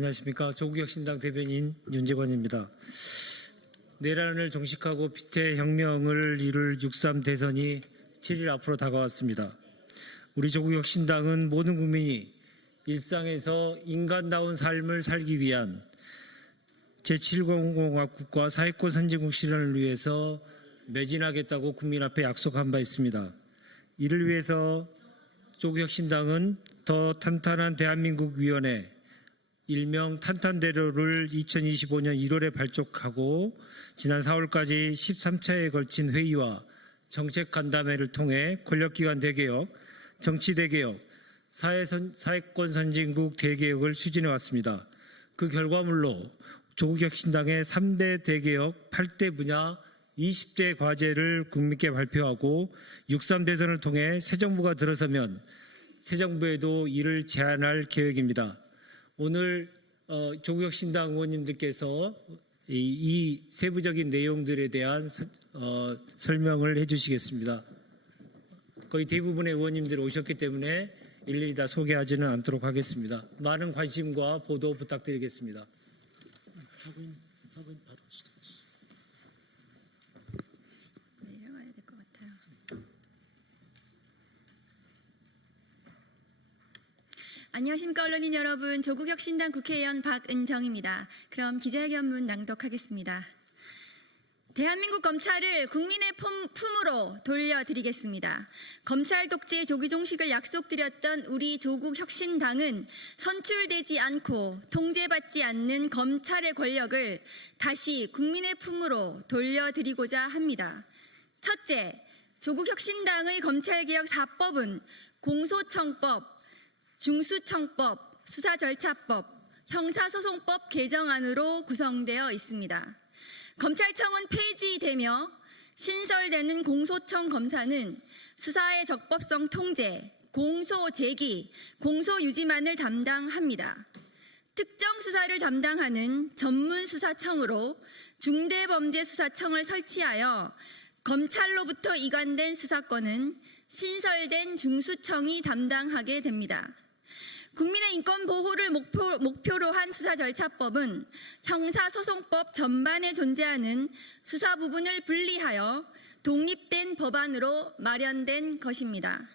안녕하십니까. 조국혁신당 대변인 윤재관입니다. 내란을 종식하고 빛의 혁명을 이룰 6.3 대선이 7일 앞으로 다가왔습니다. 우리 조국혁신당은 모든 국민이 일상에서 인간다운 삶을 살기 위한 제7공화국과 사회권 선진국 실현을 위해서 매진하겠다고 국민 앞에 약속한 바 있습니다. 이를 위해서 조국혁신당은 더 탄탄한 대한민국 위원회 일명 탄탄대로를 2025년 1월에 발족하고 지난 4월까지 13차에 걸친 회의와 정책 간담회를 통해 권력기관 대개혁, 정치 대개혁, 사회권 선진국 대개혁을 추진해 왔습니다. 그 결과물로 조국혁신당의 3대 대개혁, 8대 분야, 20대 과제를 국민께 발표하고 6.3 대선을 통해 새 정부가 들어서면 새 정부에도 이를 제안할 계획입니다. 오늘 조국혁신당 의원님들께서 이 세부적인 내용들에 대한 설명을 해주시겠습니다. 거의 대부분의 의원님들이 오셨기 때문에 일일이 다 소개하지는 않도록 하겠습니다. 많은 관심과 보도 부탁드리겠습니다. 내려가야 될 것 같아요. 안녕하십니까 언론인 여러분, 조국혁신당 국회의원 박은정입니다. 그럼 기자회견문 낭독하겠습니다. 대한민국 검찰을 국민의 품으로 돌려드리겠습니다. 검찰 독재 조기 종식을 약속드렸던 우리 조국혁신당은 선출되지 않고 통제받지 않는 검찰의 권력을 다시 국민의 품으로 돌려드리고자 합니다. 첫째, 조국혁신당의 검찰개혁 4법은 공소청법, 중수청법, 수사절차법, 형사소송법 개정안으로 구성되어 있습니다. 검찰청은 폐지되며 신설되는 공소청 검사는 수사의 적법성 통제, 공소 제기, 공소 유지만을 담당합니다. 특정 수사를 담당하는 전문수사청으로 중대범죄수사청을 설치하여 검찰로부터 이관된 수사권은 신설된 중수청이 담당하게 됩니다. 국민의 인권 보호를 목표로 한 수사절차법은 형사소송법 전반에 존재하는 수사 부분을 분리하여 독립된 법안으로 마련된 것입니다.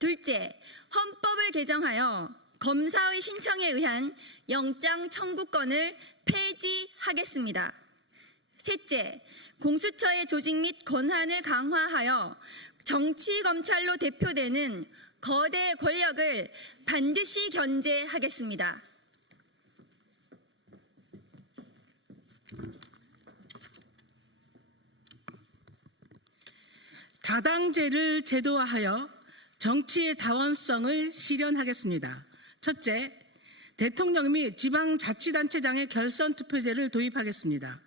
둘째, 헌법을 개정하여 검사의 신청에 의한 영장 청구권을 폐지하겠습니다. 셋째, 공수처의 조직 및 권한을 강화하여 정치검찰로 대표되는 거대 권력을 반드시 견제하겠습니다. 다당제를 제도화하여 정치의 다원성을 실현하겠습니다. 첫째, 대통령 및 지방자치단체장의 결선투표제를 도입하겠습니다.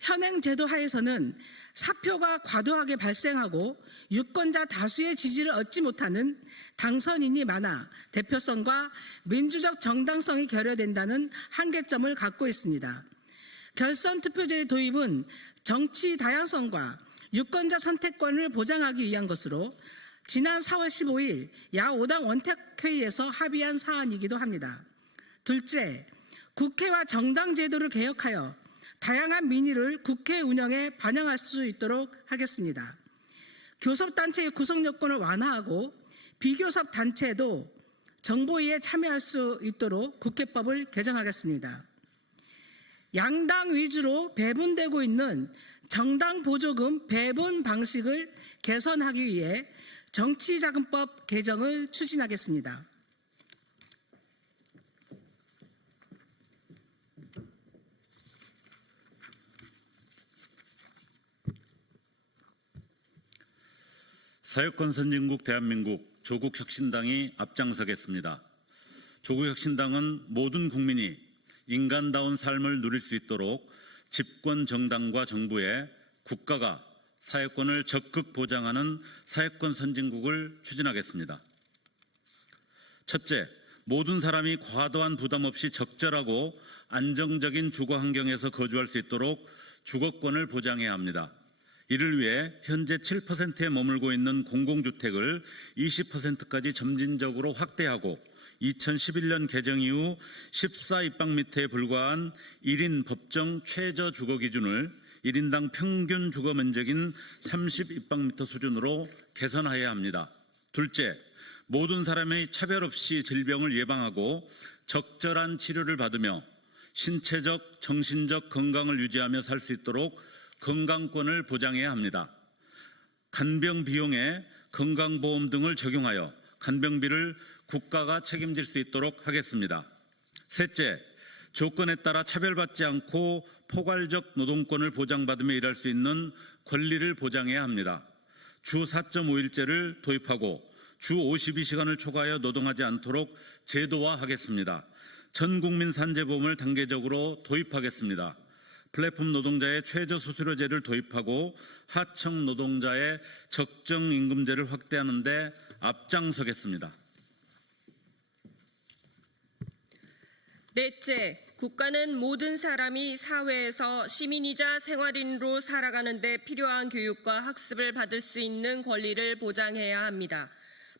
현행 제도 하에서는 사표가 과도하게 발생하고 유권자 다수의 지지를 얻지 못하는 당선인이 많아 대표성과 민주적 정당성이 결여된다는 한계점을 갖고 있습니다. 결선투표제의 도입은 정치 다양성과 유권자 선택권을 보장하기 위한 것으로 지난 4월 15일 야5당 원탁회의에서 합의한 사안이기도 합니다. 둘째, 국회와 정당 제도를 개혁하여 다양한 민의를 국회 운영에 반영할 수 있도록 하겠습니다. 교섭단체의 구성요건을 완화하고 비교섭단체도 정보위에 참여할 수 있도록 국회법을 개정하겠습니다. 양당 위주로 배분되고 있는 정당보조금 배분 방식을 개선하기 위해 정치자금법 개정을 추진하겠습니다. 사회권 선진국 대한민국 조국혁신당이 앞장서겠습니다. 조국혁신당은 모든 국민이 인간다운 삶을 누릴 수 있도록 집권 정당과 정부에 국가가 사회권을 적극 보장하는 사회권 선진국을 추진하겠습니다. 첫째, 모든 사람이 과도한 부담 없이 적절하고 안정적인 주거 환경에서 거주할 수 있도록 주거권을 보장해야 합니다. 이를 위해 현재 7%에 머물고 있는 공공주택을 20%까지 점진적으로 확대하고 2011년 개정 이후 14입방미터에 불과한 1인 법정 최저 주거 기준을 1인당 평균 주거 면적인 30입방미터 수준으로 개선해야 합니다. 둘째, 모든 사람의 차별 없이 질병을 예방하고 적절한 치료를 받으며 신체적, 정신적 건강을 유지하며 살 수 있도록 건강권을 보장해야 합니다. 간병 비용에 건강보험 등을 적용하여 간병비를 국가가 책임질 수 있도록 하겠습니다. 셋째, 조건에 따라 차별받지 않고 포괄적 노동권을 보장받으며 일할 수 있는 권리를 보장해야 합니다. 주 4.5일제를 도입하고 주 52시간을 초과하여 노동하지 않도록 제도화하겠습니다. 전 국민 산재보험을 단계적으로 도입하겠습니다. 플랫폼 노동자의 최저 수수료제를 도입하고 하청 노동자의 적정 임금제를 확대하는 데 앞장서겠습니다. 넷째, 국가는 모든 사람이 사회에서 시민이자 생활인으로 살아가는 데 필요한 교육과 학습을 받을 수 있는 권리를 보장해야 합니다.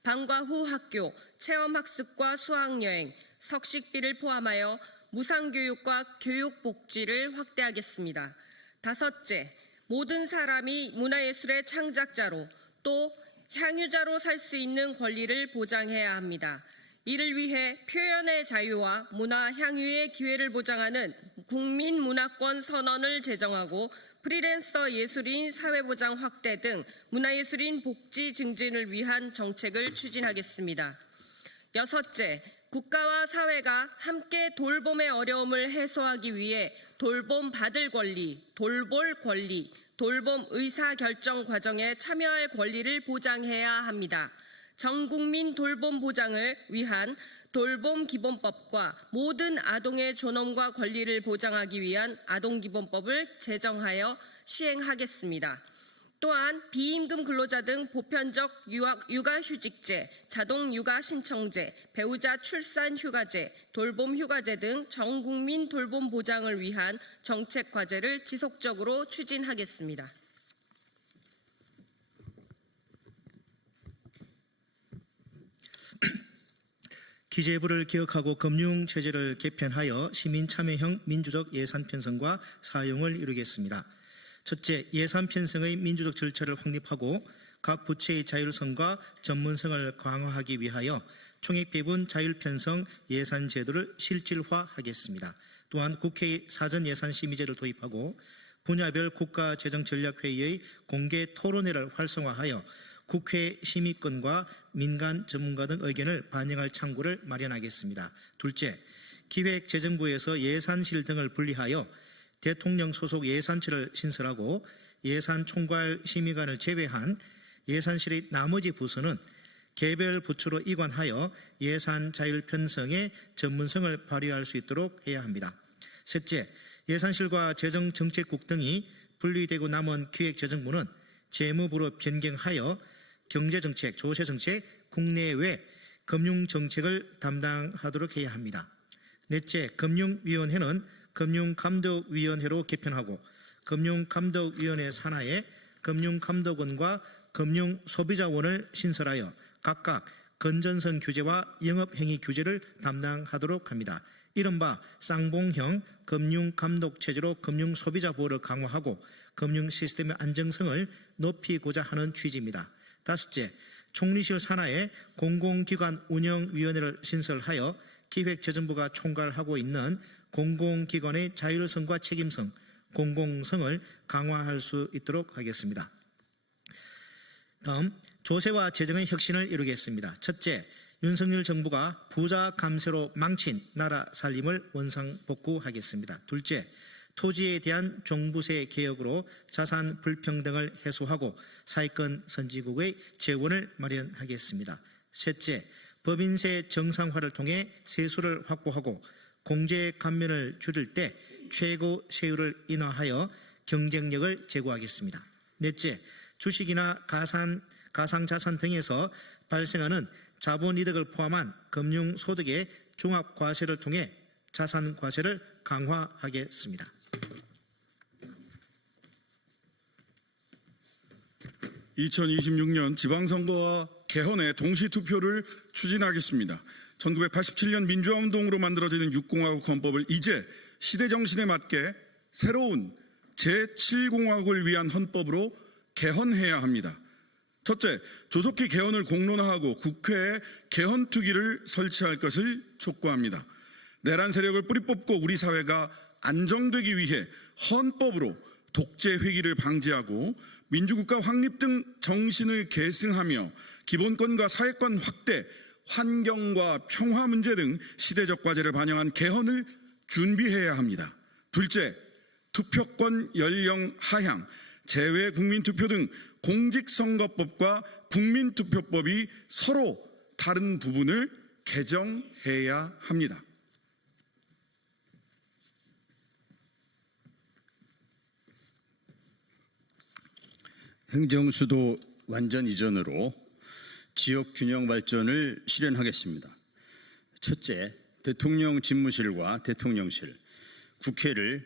방과 후 학교, 체험학습과 수학여행, 석식비를 포함하여 무상교육과 교육복지를 확대하겠습니다. 다섯째, 모든 사람이 문화예술의 창작자로 또 향유자로 살 수 있는 권리를 보장해야 합니다. 이를 위해 표현의 자유와 문화 향유의 기회를 보장하는 국민문화권 선언을 제정하고 프리랜서 예술인 사회보장 확대 등 문화예술인 복지 증진을 위한 정책을 추진하겠습니다. 여섯째, 국가와 사회가 함께 돌봄의 어려움을 해소하기 위해 돌봄 받을 권리, 돌볼 권리, 돌봄 의사결정 과정에 참여할 권리를 보장해야 합니다. 전국민 돌봄 보장을 위한 돌봄기본법과 모든 아동의 존엄과 권리를 보장하기 위한 아동기본법을 제정하여 시행하겠습니다. 또한 비임금 근로자 등 보편적 육아휴직제, 자동육아신청제, 배우자 출산휴가제, 돌봄휴가제 등 전국민 돌봄 보장을 위한 정책 과제를 지속적으로 추진하겠습니다. 기재부를 개혁하고 금융체제를 개편하여 시민참여형 민주적 예산 편성과 사용을 이루겠습니다. 첫째, 예산 편성의 민주적 절차를 확립하고 각 부처의 자율성과 전문성을 강화하기 위하여 총액배분 자율편성 예산 제도를 실질화하겠습니다. 또한 국회의 사전예산심의제를 도입하고 분야별 국가재정전략회의의 공개 토론회를 활성화하여 국회 심의권과 민간 전문가 등 의견을 반영할 창구를 마련하겠습니다. 둘째, 기획재정부에서 예산실 등을 분리하여 대통령 소속 예산처를 신설하고 예산총괄 심의관을 제외한 예산실의 나머지 부서는 개별 부처로 이관하여 예산 자율 편성의 전문성을 발휘할 수 있도록 해야 합니다. 셋째, 예산실과 재정정책국 등이 분리되고 남은 기획재정부는 재무부로 변경하여 경제정책, 조세정책, 국내외 금융정책을 담당하도록 해야 합니다. 넷째, 금융위원회는 금융감독위원회로 개편하고 금융감독위원회 산하에 금융감독원과 금융소비자원을 신설하여 각각 건전성 규제와 영업행위 규제를 담당하도록 합니다. 이른바 쌍봉형 금융감독체제로 금융소비자 보호를 강화하고 금융시스템의 안정성을 높이고자 하는 취지입니다. 다섯째, 총리실 산하에 공공기관 운영위원회를 신설하여 기획재정부가 총괄하고 있는 공공기관의 자율성과 책임성, 공공성을 강화할 수 있도록 하겠습니다. 다음, 조세와 재정의 혁신을 이루겠습니다. 첫째, 윤석열 정부가 부자 감세로 망친 나라 살림을 원상복구하겠습니다. 둘째, 토지에 대한 종부세 개혁으로 자산 불평등을 해소하고 사회권 선진국의 재원을 마련하겠습니다. 셋째, 법인세 정상화를 통해 세수를 확보하고 공제 감면을 줄일 때 최고 세율을 인하하여 경쟁력을 제고하겠습니다. 넷째, 주식이나 가상자산 등에서 발생하는 자본이득을 포함한 금융소득의 종합과세를 통해 자산과세를 강화하겠습니다. (2026년) 지방선거와 개헌의 동시투표를 추진하겠습니다. 1987년 민주화운동으로 만들어지는 6공화국 헌법을 이제 시대 정신에 맞게 새로운 제7공화국을 위한 헌법으로 개헌해야 합니다. 첫째, 조속히 개헌을 공론화하고 국회에 개헌투기를 설치할 것을 촉구합니다. 내란 세력을 뿌리 뽑고 우리 사회가 안정되기 위해 헌법으로 독재 회기를 방지하고 민주국가 확립 등 정신을 계승하며 기본권과 사회권 확대, 환경과 평화 문제 등 시대적 과제를 반영한 개헌을 준비해야 합니다. 둘째, 투표권 연령 하향, 재외 국민투표 등 공직선거법과 국민투표법이 서로 다른 부분을 개정해야 합니다. 행정수도 완전 이전으로 지역 균형 발전을 실현하겠습니다. 첫째, 대통령 집무실과 대통령실, 국회를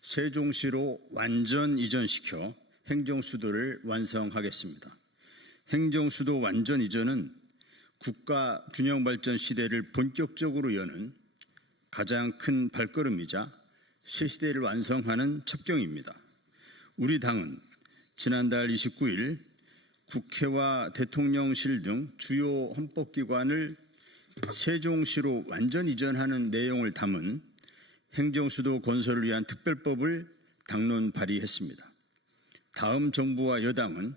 세종시로 완전 이전시켜 행정수도를 완성하겠습니다. 행정수도 완전 이전은 국가 균형 발전 시대를 본격적으로 여는 가장 큰 발걸음이자 새 시대를 완성하는 첩경입니다. 우리 당은 지난달 29일 국회와 대통령실 등 주요 헌법기관을 세종시로 완전 이전하는 내용을 담은 행정수도 건설을 위한 특별법을 당론 발의했습니다. 다음 정부와 여당은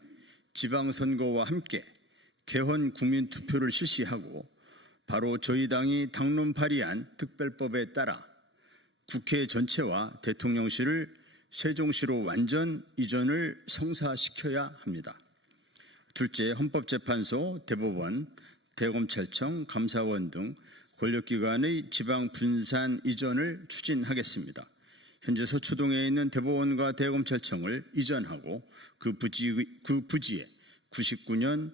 지방선거와 함께 개헌 국민투표를 실시하고 바로 저희 당이 당론 발의한 특별법에 따라 국회 전체와 대통령실을 세종시로 완전 이전을 성사시켜야 합니다. 둘째, 헌법재판소, 대법원, 대검찰청, 감사원 등 권력기관의 지방 분산 이전을 추진하겠습니다. 현재 서초동에 있는 대법원과 대검찰청을 이전하고 그 부지에 99년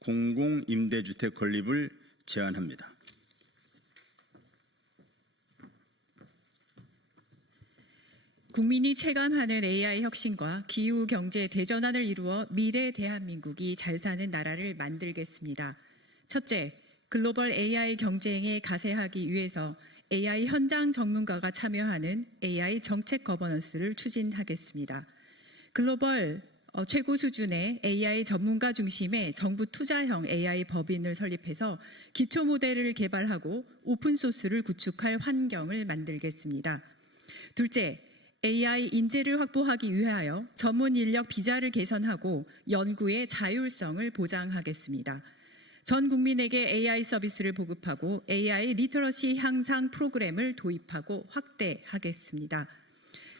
공공임대주택 건립을 제안합니다. 국민이 체감하는 AI 혁신과 기후 경제 대전환을 이루어 미래 대한민국이 잘 사는 나라를 만들겠습니다. 첫째, 글로벌 AI 경쟁에 가세하기 위해서 AI 현장 전문가가 참여하는 AI 정책 거버넌스를 추진하겠습니다. 글로벌 최고 수준의 AI 전문가 중심의 정부 투자형 AI 법인을 설립해서 기초 모델을 개발하고 오픈소스를 구축할 환경을 만들겠습니다. 둘째, AI 인재를 확보하기 위하여 전문 인력 비자를 개선하고 연구의 자율성을 보장하겠습니다. 전 국민에게 AI 서비스를 보급하고 AI 리터러시 향상 프로그램을 도입하고 확대하겠습니다.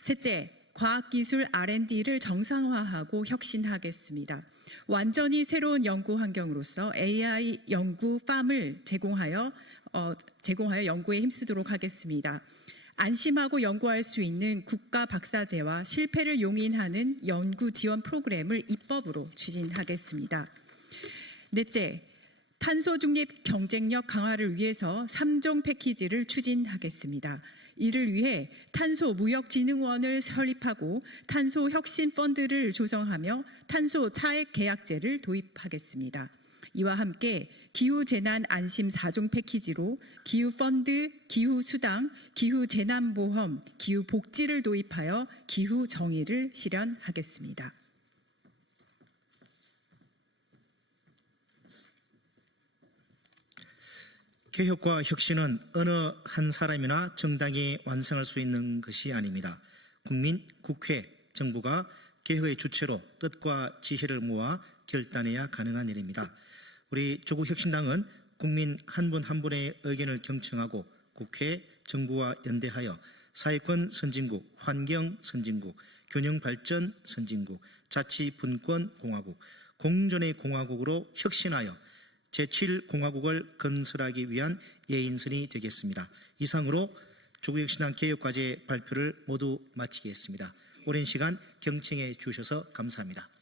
셋째, 과학기술 R&D를 정상화하고 혁신하겠습니다. 완전히 새로운 연구 환경으로서 AI 연구 팜을 제공하여 연구에 힘쓰도록 하겠습니다. 안심하고 연구할 수 있는 국가 박사제와 실패를 용인하는 연구 지원 프로그램을 입법으로 추진하겠습니다. 넷째, 탄소 중립 경쟁력 강화를 위해서 3종 패키지를 추진하겠습니다. 이를 위해 탄소 무역진흥원을 설립하고 탄소 혁신 펀드를 조성하며 탄소 차액 계약제를 도입하겠습니다. 이와 함께 기후재난 안심 4종 패키지로 기후펀드, 기후수당, 기후재난보험, 기후복지를 도입하여 기후정의를 실현하겠습니다. 개혁과 혁신은 어느 한 사람이나 정당이 완성할 수 있는 것이 아닙니다. 국민, 국회, 정부가 개혁의 주체로 뜻과 지혜를 모아 결단해야 가능한 일입니다. 우리 조국혁신당은 국민 한 분 한 분의 의견을 경청하고 국회, 정부와 연대하여 사회권 선진국, 환경 선진국, 균형 발전 선진국, 자치분권 공화국, 공존의 공화국으로 혁신하여 제7공화국을 건설하기 위한 예인선이 되겠습니다. 이상으로 조국혁신당 개혁과제 발표를 모두 마치겠습니다. 오랜 시간 경청해 주셔서 감사합니다.